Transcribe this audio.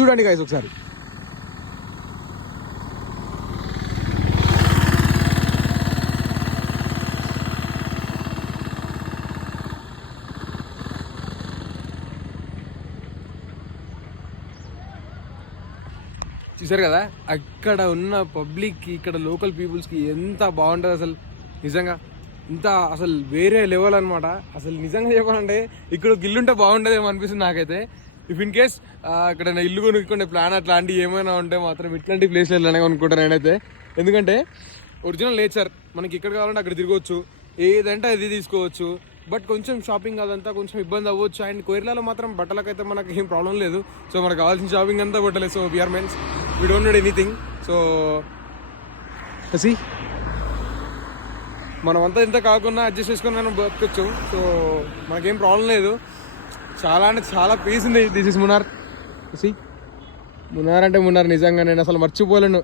చూడండి గైస్ ఒకసారి. చూసారు కదా అక్కడ ఉన్న పబ్లిక్కి ఇక్కడ లోకల్ పీపుల్స్కి ఎంత బాగుంటుంది అసలు. నిజంగా ఇంత అసలు వేరే లెవెల్ అనమాట. అసలు నిజంగా చెప్పాలంటే ఇక్కడ ఒక ఇల్లు ఉంటే బాగుంటుందేమో అనిపిస్తుంది నాకైతే. ఇఫ్ ఇన్ కేస్ ఇక్కడ ఇల్లు కొనుక్కుంటే ప్లాన్ అట్లాంటివి ఏమైనా ఉంటే మాత్రం ఇట్లాంటి ప్లేస్లో వెళ్ళాలని అనుకుంటాను నేనైతే. ఎందుకంటే ఒరిజినల్ నేచర్ మనకి ఇక్కడ కావాలంటే అక్కడ తిరగవచ్చు, ఏదంటే అది తీసుకోవచ్చు. బట్ కొంచెం షాపింగ్ అదంతా కొంచెం ఇబ్బంది అవ్వచ్చు. అండ్ కేరళలో మాత్రం బట్టలకైతే మనకి ఏం ప్రాబ్లం లేదు. సో మనకు కావాల్సిన షాపింగ్ అంతా బట్టలేదు. So we are men's, we don't need anything. So మనమంతా ఇంత కాకుండా అడ్జస్ట్ చేసుకొని మనం బతకొచ్చు. సో మనకేం ప్రాబ్లం లేదు. చాలా అంటే చాలా పీస్ ఉంది. This is Munnar. మున్నార్ అంటే మున్నార్ నిజంగా నేను అసలు మర్చిపోలేను.